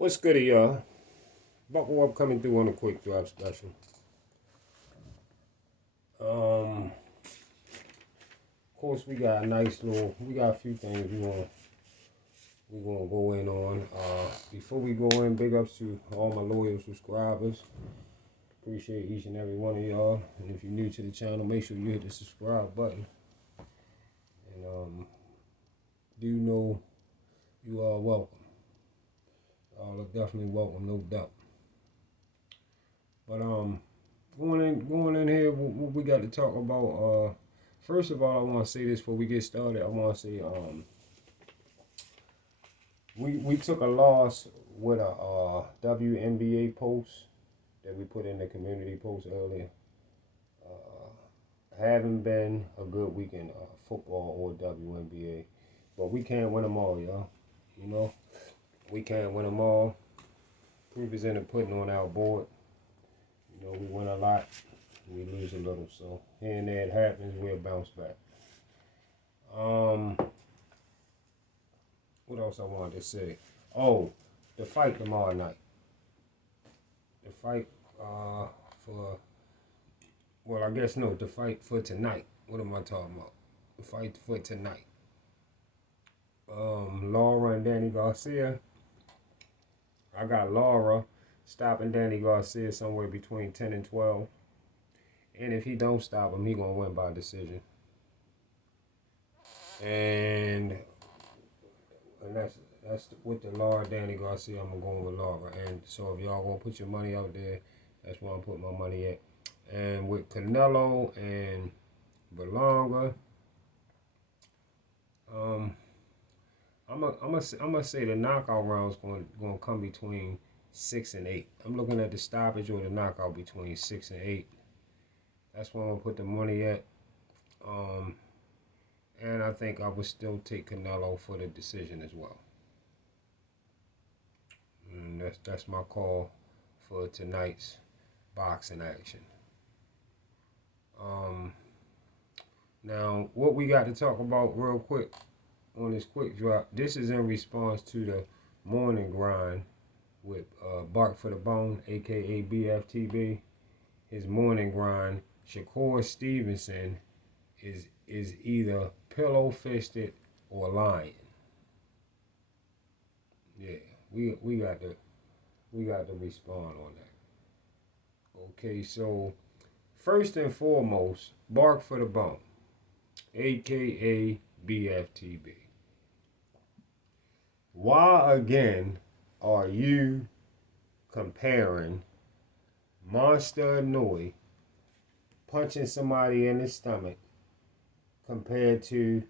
What's good, y'all? Buckle up, coming through on a quick drop special. Of course, we got a few things we gonna go in on. Before we go in, big ups to all my loyal subscribers. Appreciate each and every one of y'all. And if you're new to the channel, make sure you hit the subscribe button. And do know you are welcome. Y'all are definitely welcome, no doubt. But going in here, what we got to talk about. First of all, I want to say this before we get started. I want to say we took a loss with a WNBA post that we put in the community post earlier. Haven't been a good weekend football or WNBA, but we can't win them all, y'all. You know, we can't win them all. Proof is in the pudding on our board. You know, we win a lot, we lose a little. So here and there it happens, we'll bounce back. What else I wanted to say? Oh, the fight tomorrow night. The fight the fight for tonight. What am I talking about? The fight for tonight. Laura and Danny Garcia. I got Laura stopping Danny Garcia somewhere between 10 and 12. And if he don't stop him, he gonna win by decision. And that's with the Laura Danny Garcia. I'm going with Laura. And so if y'all gonna put your money out there, that's where I'm putting my money at. And with Canelo and Berlanga, I'm gonna say the knockout round's gonna come between 6 and 8. I'm looking at the stoppage or the knockout between 6 and 8. That's where I'm gonna put the money at. And I think I would still take Canelo for the decision as well. And that's my call for tonight's boxing action. Now, what we got to talk about real quick on this quick drop, this is in response to the morning grind with Bark for the Bone, aka BFTB. His morning grind, Shakur Stevenson is either pillow fisted or lying. Yeah, we got to respond on that. Okay, so first and foremost, Bark for the Bone, aka BFTB. Why again are you comparing Monster Nui punching somebody in the stomach compared to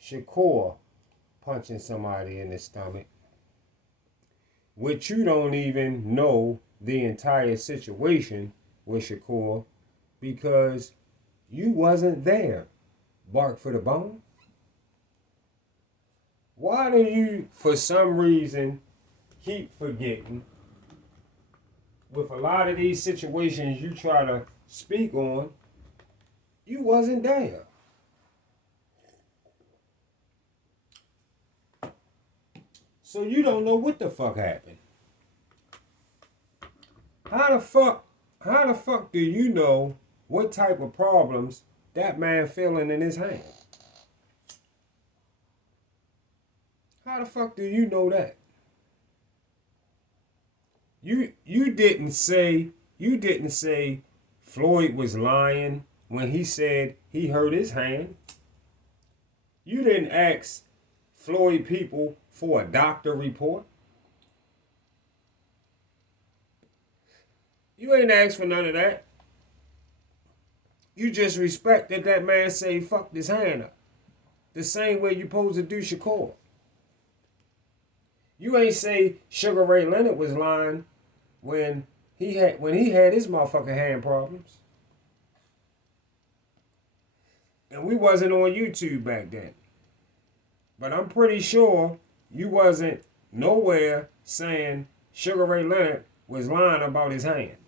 Shakur punching somebody in the stomach, which you don't even know the entire situation with Shakur because you wasn't there? Bark for the Bone. Why do you, for some reason, keep forgetting with a lot of these situations you try to speak on, you wasn't there? So you don't know what the fuck happened. How the fuck do you know what type of problems that man feeling in his hand? How the fuck do you know that? You didn't say Floyd was lying when he said he hurt his hand. You didn't ask Floyd people for a doctor report. You ain't asked for none of that. You just respected that man say he fucked his hand up. The same way you supposed to do Shakur. You ain't say Sugar Ray Leonard was lying when he had his motherfucking hand problems. And we wasn't on YouTube back then. But I'm pretty sure you wasn't nowhere saying Sugar Ray Leonard was lying about his hand.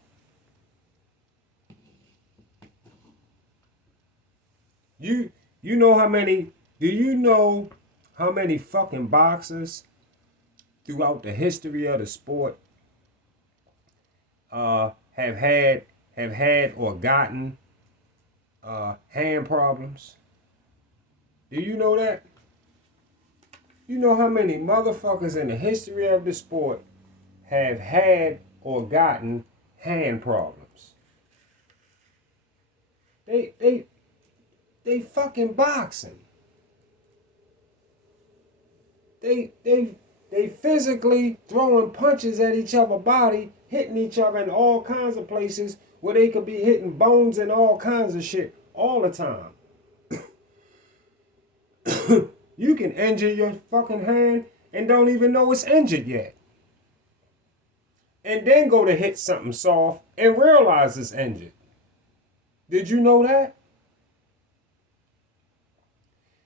Do you know how many fucking boxers throughout the history of the sport have had or gotten hand problems? Do you know that? You know how many motherfuckers in the history of the sport have had or gotten hand problems? They fucking boxing. They physically throwing punches at each other's body, hitting each other in all kinds of places where they could be hitting bones and all kinds of shit all the time. You can injure your fucking hand and don't even know it's injured yet. And then go to hit something soft and realize it's injured. Did you know that?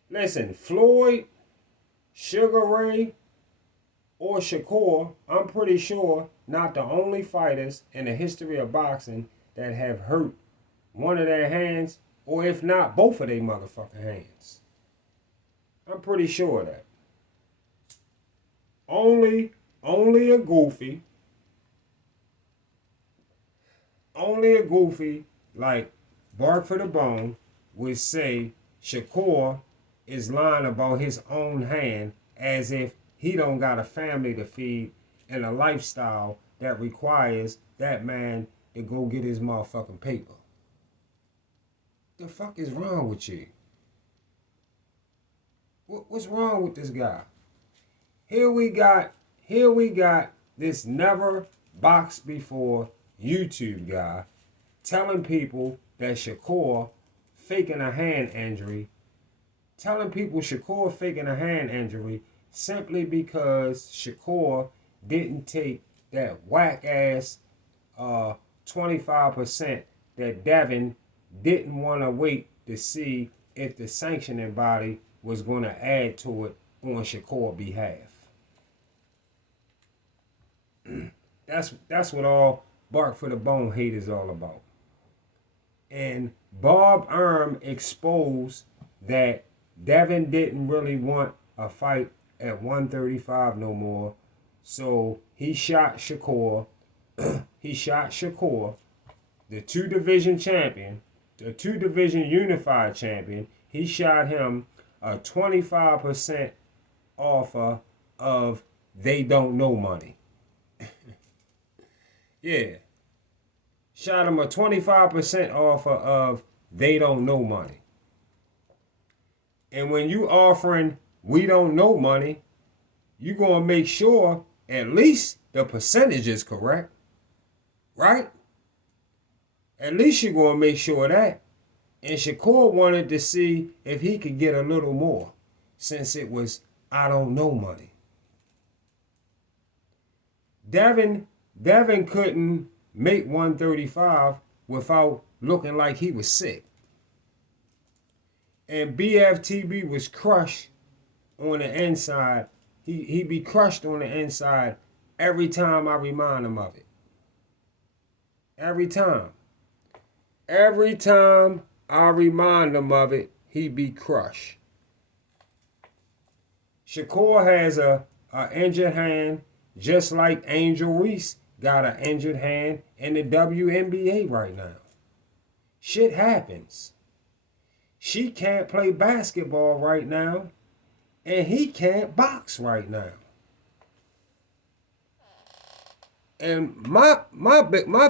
Listen, Floyd, Sugar Ray, or Shakur, I'm pretty sure, not the only fighters in the history of boxing that have hurt one of their hands, or if not, both of their motherfucking hands. I'm pretty sure of that. Only a goofy like Bark for the Bone would say Shakur is lying about his own hand as if he don't got a family to feed and a lifestyle that requires that man to go get his motherfucking paper. The fuck is wrong with you? What's wrong with this guy? Here we got this never boxed before YouTube guy telling people that Shakur faking a hand injury, simply because Shakur didn't take that whack ass 25% that Devin didn't want to wait to see if the sanctioning body was going to add to it on Shakur's behalf. That's what all Bark for the Bone hate is all about. And Bob Erm exposed that Devin didn't really want a fight at 135 no more. So he shot Shakur. The two-division champion, the two-division unified champion. He shot him a 25% offer of they don't know money. Yeah. Shot him a 25% offer of they don't know money. And when you offering we don't know money, you going to make sure at least the percentage is correct. Right? At least you're going to make sure of that. And Shakur wanted to see if he could get a little more, since it was I don't know money. Devin couldn't make 135 without looking like he was sick. And BFTB was crushed on the inside. He be crushed on the inside every time I remind him of it. Every time I remind him of it, he be crushed. Shakur has a injured hand, just like Angel Reese got an injured hand in the WNBA right now. Shit happens. She can't play basketball right now, and he can't box right now. And my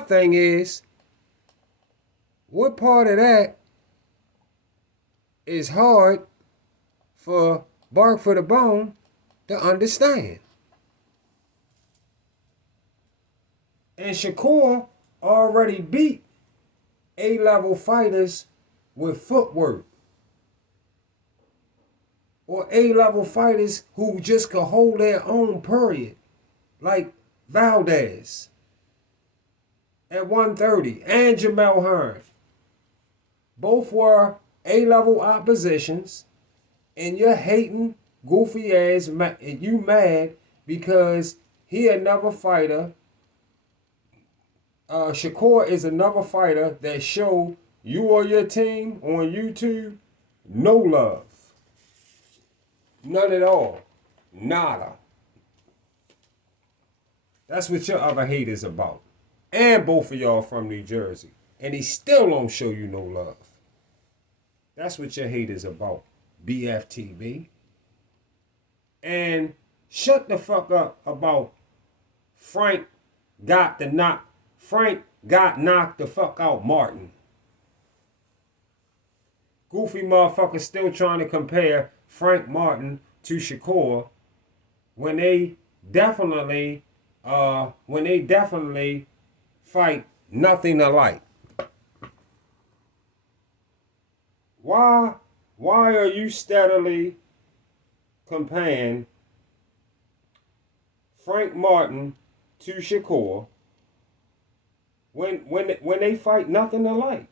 thing is, what part of that is hard for Bark for the Bone to understand? And Shakur already beat A-level fighters with footwork, or A-level fighters who just could hold their own, period, like Valdez at 130 and Jamel Hearn. Both were A-level oppositions, and you're hating goofy ass, you mad because he another fighter. Shakur is another fighter that showed you or your team on YouTube no love. None at all. Nada. That's what your other haters about. And both of y'all from New Jersey. And he still don't show you no love. That's what your haters about. BFTB. And shut the fuck up about Frank got knocked the fuck out Martin. Goofy motherfuckers still trying to compare Frank Martin to Shakur when they definitely fight nothing alike. Why are you steadily comparing Frank Martin to Shakur when they fight nothing alike?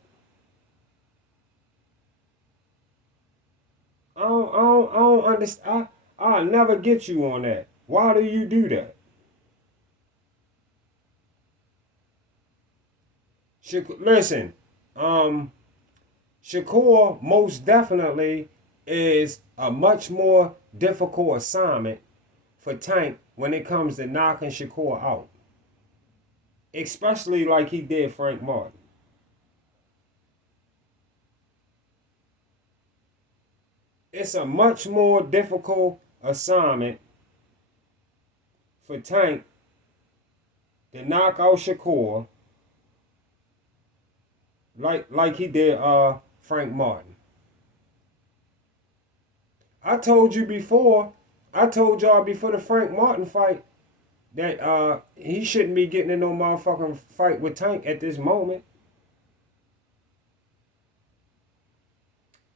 I don't understand. I'll never get you on that. Why do you do that? Listen, Shakur most definitely is a much more difficult assignment for Tank when it comes to knocking Shakur out. Especially like he did Frank Martin. It's a much more difficult assignment for Tank to knock out Shakur like he did Frank Martin. I told y'all before the Frank Martin fight that he shouldn't be getting in no motherfucking fight with Tank at this moment.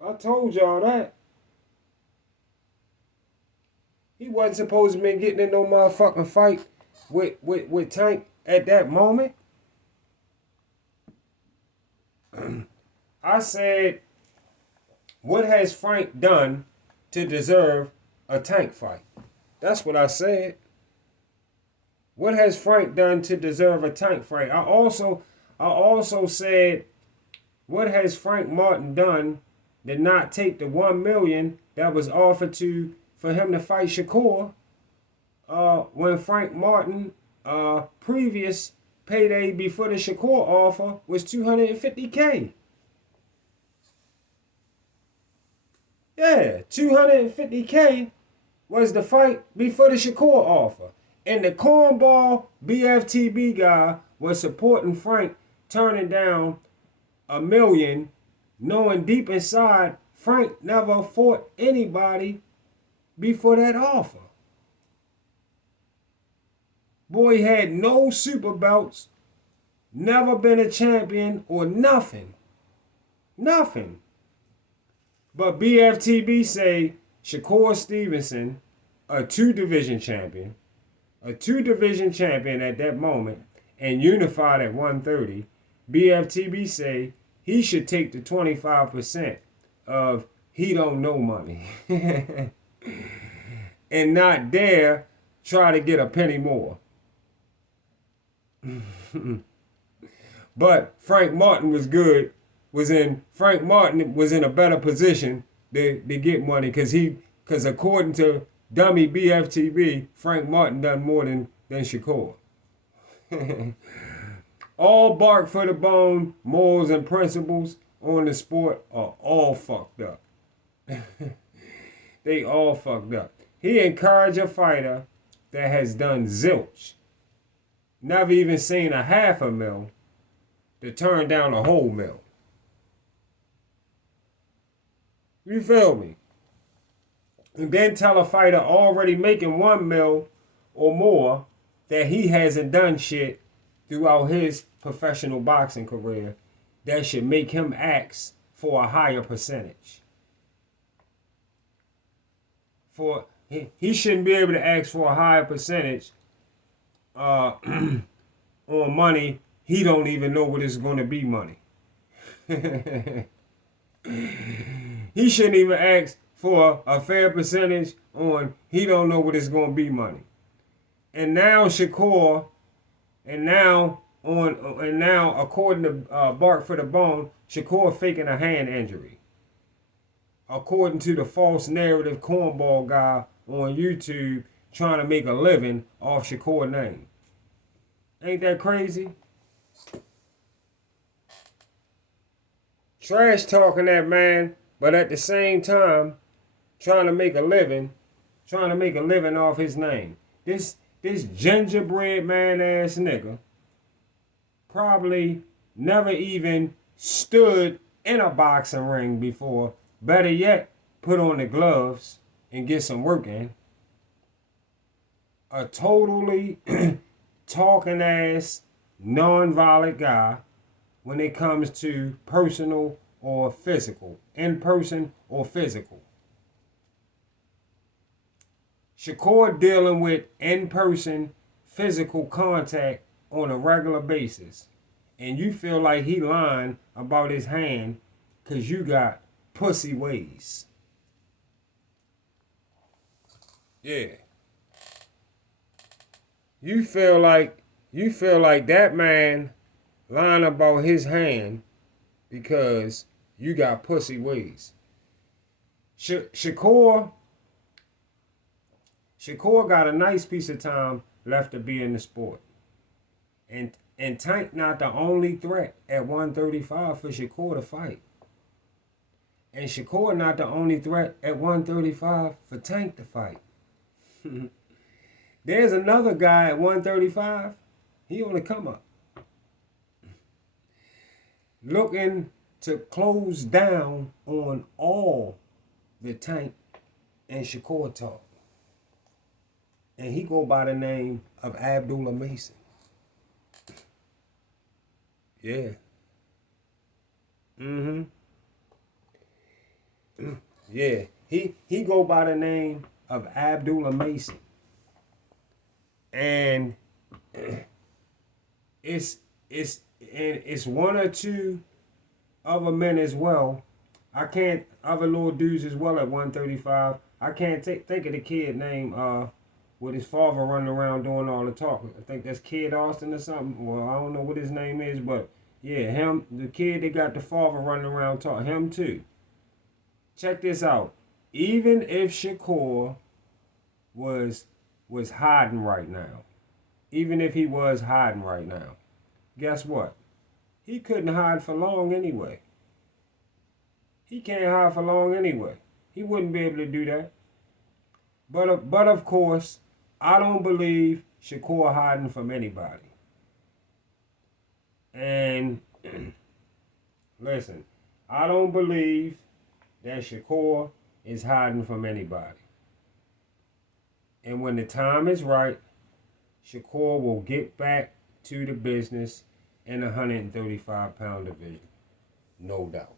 I told y'all that. He wasn't supposed to be getting in no motherfucking fight with Tank at that moment. I said, what has Frank done to deserve a Tank fight? That's what I said. What has Frank done to deserve a Tank fight? I also said, what has Frank Martin done to not take the $1 million that was offered for him to fight Shakur when Frank Martin previous payday before the Shakur offer was $250K. Yeah, $250K was the fight before the Shakur offer. And the cornball BFTB guy was supporting Frank turning down $1 million, knowing deep inside Frank never fought anybody before that offer. Boy had no super belts, never been a champion or nothing. Nothing. But BFTB say Shakur Stevenson, a two-division champion at that moment, and unified at 130, BFTB say he should take the 25% of he don't know money. And not dare try to get a penny more. But Frank Martin was good. Frank Martin was in a better position to get money because according to dummy BFTB, Frank Martin done more than Shakur. All bark for the bone, morals and principles on the sport are all fucked up. They all fucked up. He encouraged a fighter that has done zilch, never even seen a $500,000, to turn down a whole $1,000,000. You feel me? And then tell a fighter already making $1 million or more that he hasn't done shit throughout his professional boxing career that should make him ask for a higher percentage. He shouldn't be able to ask for a higher percentage on money he don't even know what it's going to be money. He shouldn't even ask for a fair percentage on he don't know what it's going to be money. And now Shakur, and now according to Bark for the Bone, Shakur faking a hand injury. According to the false narrative cornball guy on YouTube trying to make a living off Shakur's name. Ain't that crazy? Trash talking that man, but at the same time, trying to make a living off his name. This gingerbread man ass nigga probably never even stood in a boxing ring before. Better yet, put on the gloves and get some work in. A totally talking ass, non-violent guy when it comes to personal or physical, in person or physical. Shakur dealing with in-person physical contact on a regular basis, and you feel like he lying about his hand because you got pussy ways. Yeah. You feel like that man lying about his hand because you got pussy ways. Shakur got a nice piece of time left to be in the sport. And Tank not the only threat at 135 for Shakur to fight. And Shakur not the only threat at 135 for Tank to fight. There's another guy at 135. He on the come up. Looking to close down on all the Tank and Shakur talk. And he go by the name of Abdullah Mason. Yeah. Yeah. He go by the name of Abdullah Mason. And it's one or two other men as well. Other little dudes as well at 135. I can't think of the kid name with his father running around doing all the talk. I think that's Kid Austin or something. Well, I don't know what his name is, but yeah, him, the kid that got the father running around talking, him too. Check this out. Even if Shakur was hiding right now, guess what? He couldn't hide for long anyway. He can't hide for long anyway. He wouldn't be able to do that. But of course, I don't believe Shakur hiding from anybody. And listen, I don't believe that Shakur is hiding from anybody. And when the time is right, Shakur will get back to the business in the 135-pound division. No doubt.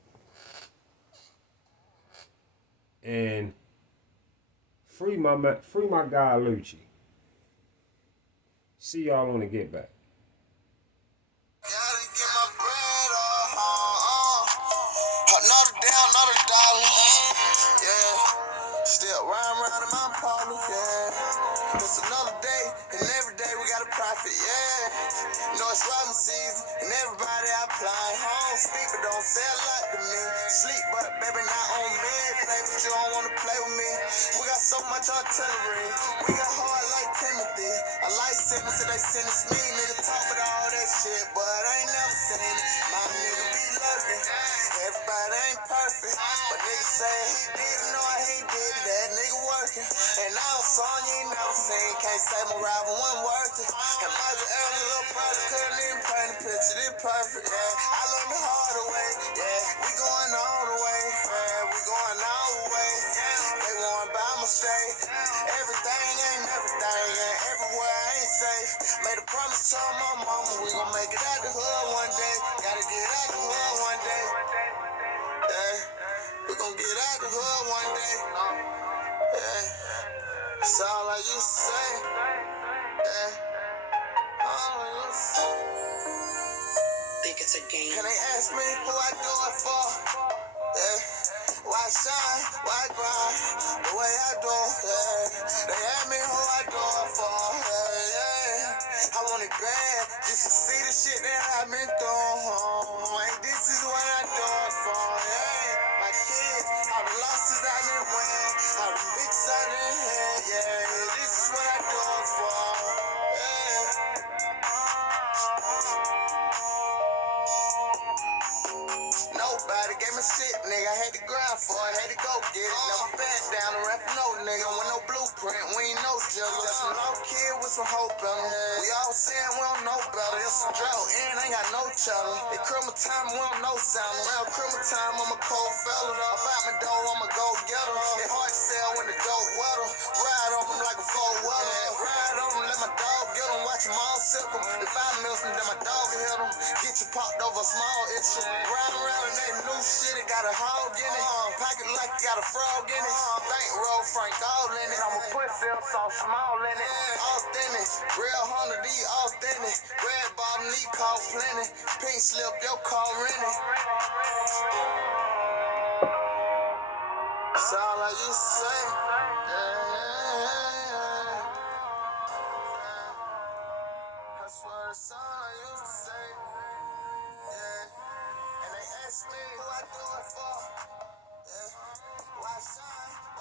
And free my guy Lucci. See y'all on the Get Back. Gotta get my bread up. Another day, another dollar. Yeah. Still riding around in my Polo. Yeah. It's another day, and every day we got a profit. Yeah. You know it's robbing season, and everybody applying. Home speak, but don't sell like to me. Sleep, but baby not on med. Play, but you don't wanna play with me. We got so much artillery. We got hard like Timothy. I like sentence, so they sentence me. Nigga talk about all that shit, but I ain't never seen it. My nigga be lurking. Everybody ain't perfect, but nigga say he did it. No, he ain't did it. That nigga working. And I was song you ain't never seen. Can't say my rival wasn't worth it. And my early little brother couldn't even paint a picture. This perfect, yeah. I learned the hard way, yeah. We going all the way, yeah. We going all the way. They want by mistake. Everything ain't everything, and everywhere ain't safe. Made a promise to my mama, we gon' make it out the hood one day. Gotta get out the hood one day. Yeah, we gon' get out the hood one day. Yeah, that's all I used to say. Yeah, all I used to say. Think it's a game. And they ask me who I do it for. Yeah, why shine, why grind, the way I do. Yeah, they ask me who I do it for. Yeah, I want it bad just to see the shit that I've been through. Like this is what I do it for. Yeah, my kids, all the losses I done win, all the bitches I done had. Yeah, this is what I do it for. Yeah. shit, nigga. I had to grind for it, had to go get it. Never back down and rap for no nigga. With no blueprint, we ain't no juggle. Just some low kid with some hope in them. We all saying we don't know better. It's a drought and ain't got no cheddar. It criminal time, we don't know sound. Around criminal time, I'm a cold fella. About my dough, I'm a go getter. It hard to sell when the dope wetter. Ride on them like a four-wheeler. Ride on them, let my dog get them. Watch them all sip them. If I miss them, then my dog will hit them. Get you popped over a small issue. Ride around in that new shit, it got a hog in it. Pocket like it got a frog in it. Bankroll, Frank all in it. I'm a pussy, I'm so small in it. Authentic, real Honda D, authentic. Red bottom, knee call plenty. Pink slip, your car rented. Sound like you say. I swear the sound like you say. Yeah. And they ask me who I do it for. Yeah. Why shine?